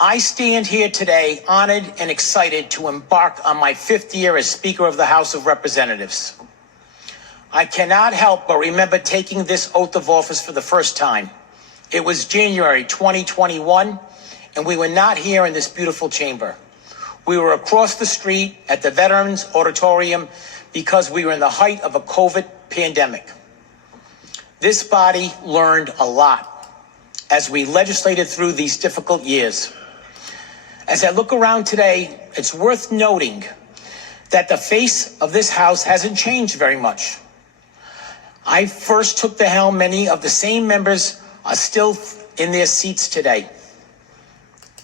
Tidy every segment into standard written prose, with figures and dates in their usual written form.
I stand here today honored and excited to embark on my 5th year as Speaker of the House of Representatives. I cannot help but remember taking this oath of office for the first time. It was January 2021, and we were not here in this beautiful chamber. We were across the street at the Veterans Auditorium because we were in the height of a COVID pandemic. This body learned a lot as we legislated through these difficult years. As I look around today, it's worth noting that the face of this House hasn't changed very much. I first took the helm. Many of the same members are still in their seats today.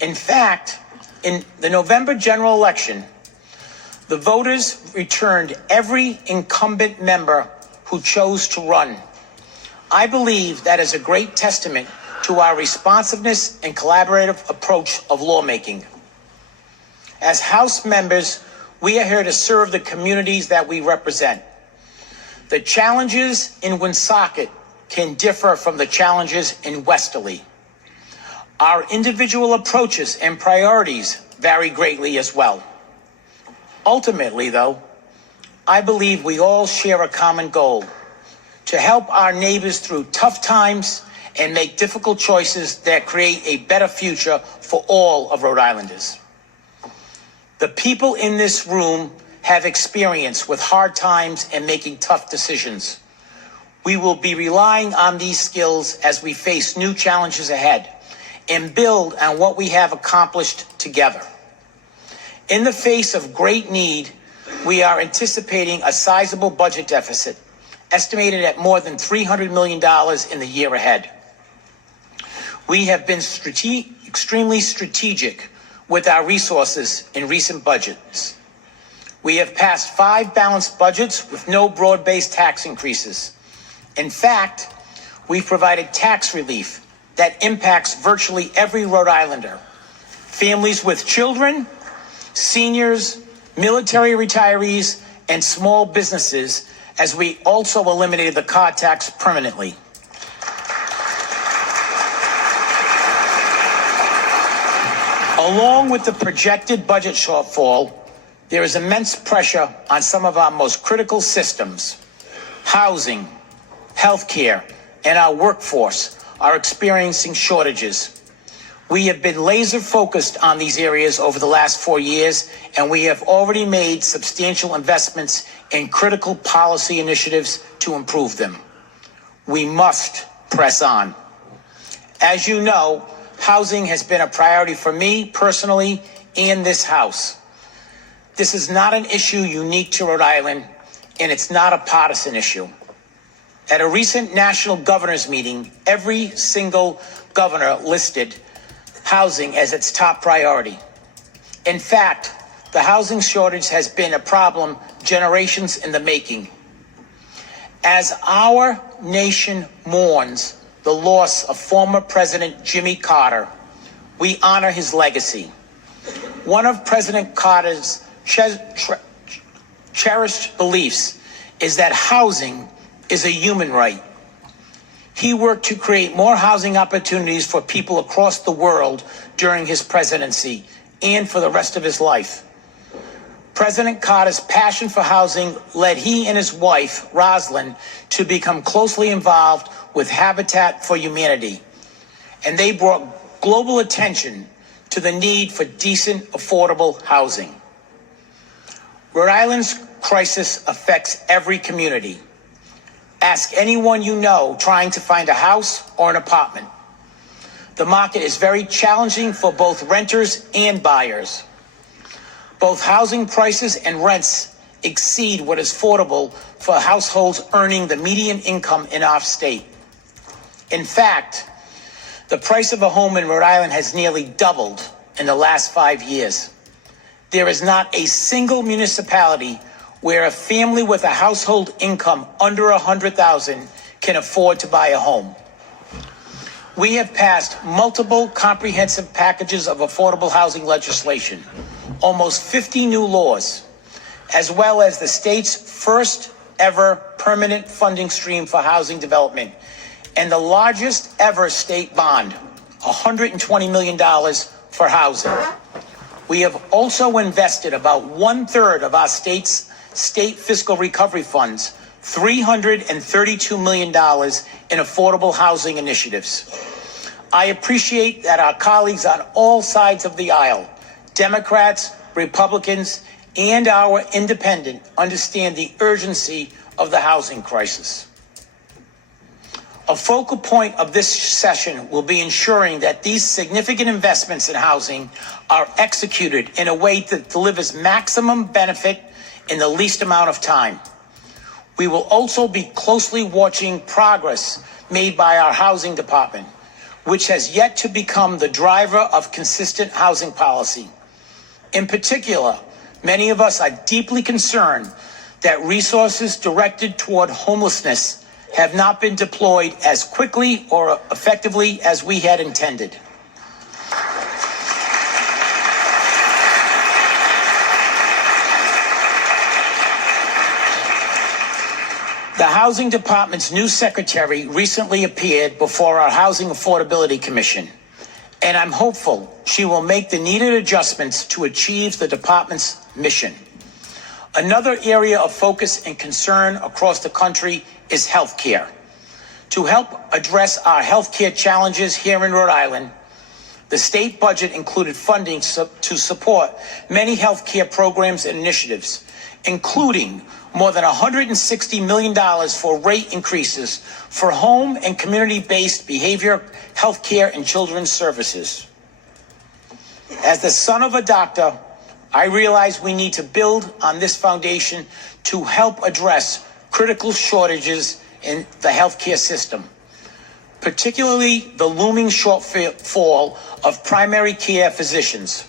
In fact, in the November general election, the voters returned every incumbent member who chose to run. I believe that is a great testament to our responsiveness and collaborative approach of lawmaking. As House members, we are here to serve the communities that we represent. The challenges in Woonsocket can differ from the challenges in Westerly. Our individual approaches and priorities vary greatly as well. Ultimately, though, I believe we all share a common goal: to help our neighbors through tough times and make difficult choices that create a better future for all of Rhode Islanders. The people in this room have experience with hard times and making tough decisions. We will be relying on these skills as we face new challenges ahead and build on what we have accomplished together. In the face of great need, we are anticipating a sizable budget deficit, estimated at more than $300 million in the year ahead. We have been extremely strategic with our resources in recent budgets. We have passed 5 balanced budgets with no broad-based tax increases. In fact, we've provided tax relief that impacts virtually every Rhode Islander: families with children, seniors, military retirees, and small businesses, as we also eliminated the car tax permanently. Along with the projected budget shortfall, there is immense pressure on some of our most critical systems. Housing, healthcare, and our workforce are experiencing shortages. We have been laser focused on these areas over the last 4 years, and we have already made substantial investments in critical policy initiatives to improve them. We must press on. As you know, housing has been a priority for me personally and this House. This is not an issue unique to Rhode Island, and it's not a partisan issue. At a recent national governors meeting, every single governor listed housing as its top priority. In fact, the housing shortage has been a problem generations in the making. As our nation mourns the loss of former President Jimmy Carter, we honor his legacy. One of President Carter's cherished beliefs is that housing is a human right. He worked to create more housing opportunities for people across the world during his presidency and for the rest of his life. President Carter's passion for housing led he and his wife, Rosalind, to become closely involved with Habitat for Humanity, and they brought global attention to the need for decent, affordable housing. Rhode Island's crisis affects every community. Ask anyone you know trying to find a house or an apartment. The market is very challenging for both renters and buyers. Both housing prices and rents exceed what is affordable for households earning the median income in our state. In fact, the price of a home in Rhode Island has nearly doubled in the last 5 years. There is not a single municipality where a family with a household income under $100,000 can afford to buy a home. We have passed multiple comprehensive packages of affordable housing legislation, almost 50 new laws, as well as the state's first ever permanent funding stream for housing development and the largest ever state bond, $120 million for housing. We have also invested about 1/3 of our state's state fiscal recovery funds, $332 million in affordable housing initiatives. I appreciate that our colleagues on all sides of the aisle, Democrats, Republicans, and our independent, understand the urgency of the housing crisis. A focal point of this session will be ensuring that these significant investments in housing are executed in a way that delivers maximum benefit in the least amount of time. We will also be closely watching progress made by our housing department, which has yet to become the driver of consistent housing policy. In particular, many of us are deeply concerned that resources directed toward homelessness have not been deployed as quickly or effectively as we had intended. The Housing Department's new secretary recently appeared before our Housing Affordability Commission, and I'm hopeful she will make the needed adjustments to achieve the department's mission. Another area of focus and concern across the country is health care. To help address our health care challenges here in Rhode Island, the state budget included funding to support many health care programs and initiatives, including more than $160 million for rate increases for home and community-based behavioral health care and children's services. As the son of a doctor, I realize we need to build on this foundation to help address critical shortages in the healthcare system, particularly the looming shortfall of primary care physicians.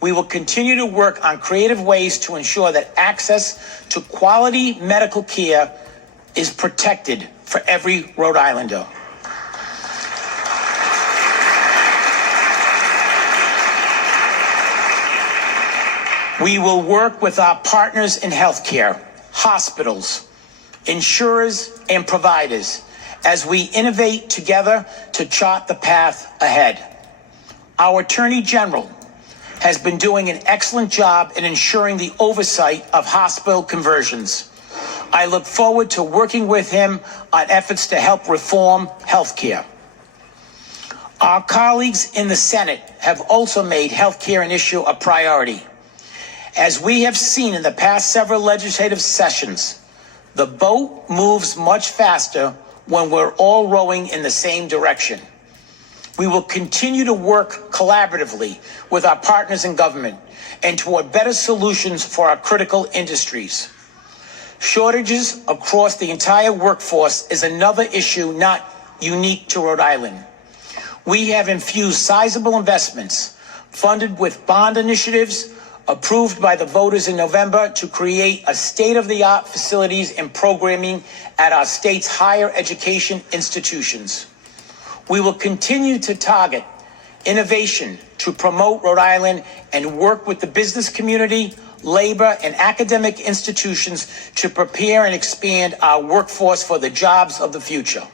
We will continue to work on creative ways to ensure that access to quality medical care is protected for every Rhode Islander. We will work with our partners in healthcare, hospitals, insurers, and providers as we innovate together to chart the path ahead. Our Attorney General has been doing an excellent job in ensuring the oversight of hospital conversions. I look forward to working with him on efforts to help reform healthcare. Our colleagues in the Senate have also made healthcare an issue a priority. As we have seen in the past several legislative sessions, the boat moves much faster when we're all rowing in the same direction. We will continue to work collaboratively with our partners in government and toward better solutions for our critical industries. Shortages across the entire workforce is another issue not unique to Rhode Island. We have infused sizable investments funded with bond initiatives approved by the voters in November to create a state-of-the-art facilities and programming at our state's higher education institutions. We will continue to target innovation to promote Rhode Island and work with the business community, labor, and academic institutions to prepare and expand our workforce for the jobs of the future.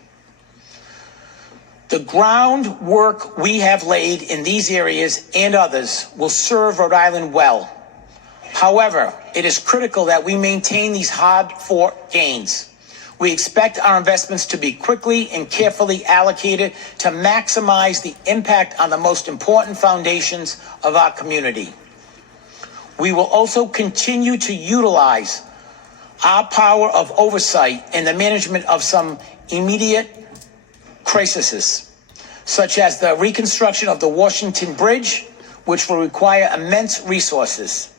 The groundwork we have laid in these areas and others will serve Rhode Island well. However, it is critical that we maintain these hard-fought gains. We expect our investments to be quickly and carefully allocated to maximize the impact on the most important foundations of our community. We will also continue to utilize our power of oversight in the management of some immediate crises, such as the reconstruction of the Washington Bridge, which will require immense resources.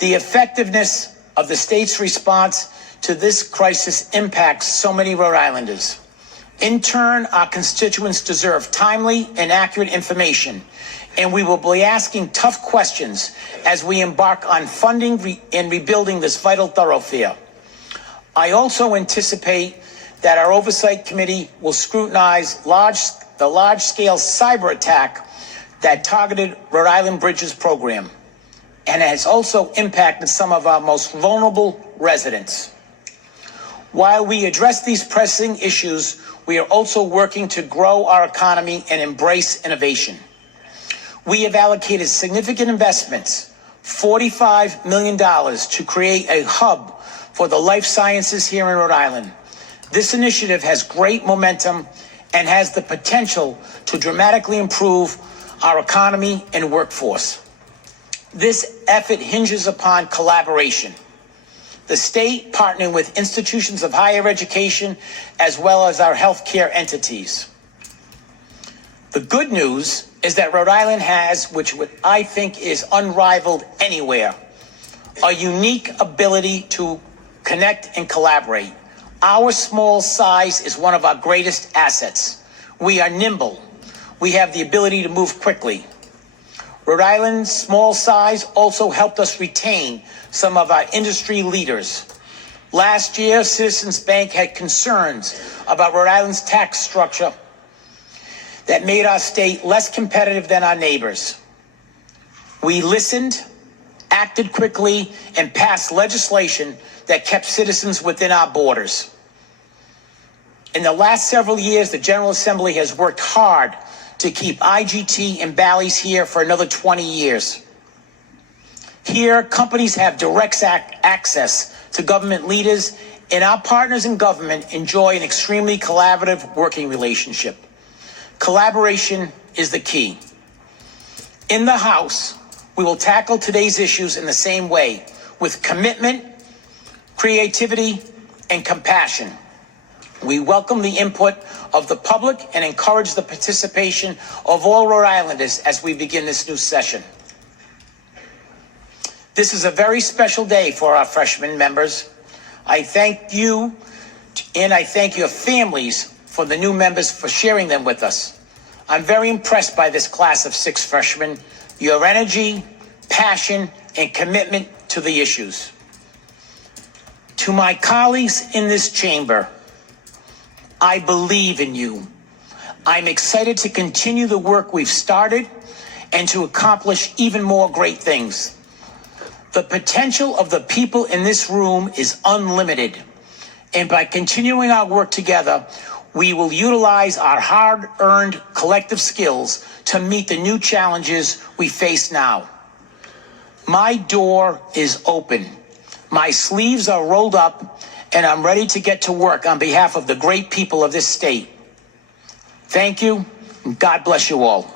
The effectiveness of the state's response to this crisis impacts so many Rhode Islanders. In turn, our constituents deserve timely and accurate information, and we will be asking tough questions as we embark on funding and rebuilding this vital thoroughfare. I also anticipate that our Oversight Committee will scrutinize the large-scale cyber attack that targeted Rhode Island Bridges program and has also impacted some of our most vulnerable residents. While we address these pressing issues, we are also working to grow our economy and embrace innovation. We have allocated significant investments, $45 million, to create a hub for the life sciences here in Rhode Island. This initiative has great momentum and has the potential to dramatically improve our economy and workforce. This effort hinges upon collaboration. The state partnering with institutions of higher education as well as our healthcare entities. The good news is that Rhode Island has, which I think is unrivaled anywhere, a unique ability to connect and collaborate. Our small size is one of our greatest assets. We are nimble. We have the ability to move quickly. Rhode Island's small size also helped us retain some of our industry leaders. Last year, Citizens Bank had concerns about Rhode Island's tax structure that made our state less competitive than our neighbors. We listened, acted quickly, and passed legislation that kept citizens within our borders. In the last several years, the General Assembly has worked hard to keep IGT and Bally's here for another 20 years. Here, companies have direct access to government leaders, and our partners in government enjoy an extremely collaborative working relationship. Collaboration is the key. In the House, we will tackle today's issues in the same way, with commitment, creativity, and compassion. We welcome the input of the public and encourage the participation of all Rhode Islanders as we begin this new session. This is a very special day for our freshman members. I thank you and I thank your families for the new members for sharing them with us. I'm very impressed by this class of 6 freshmen, your energy, passion, and commitment to the issues. To my colleagues in this chamber, I believe in you. I'm excited to continue the work we've started and to accomplish even more great things. The potential of the people in this room is unlimited. And by continuing our work together, we will utilize our hard-earned collective skills to meet the new challenges we face now. My door is open. My sleeves are rolled up, and I'm ready to get to work on behalf of the great people of this state. Thank you, and God bless you all.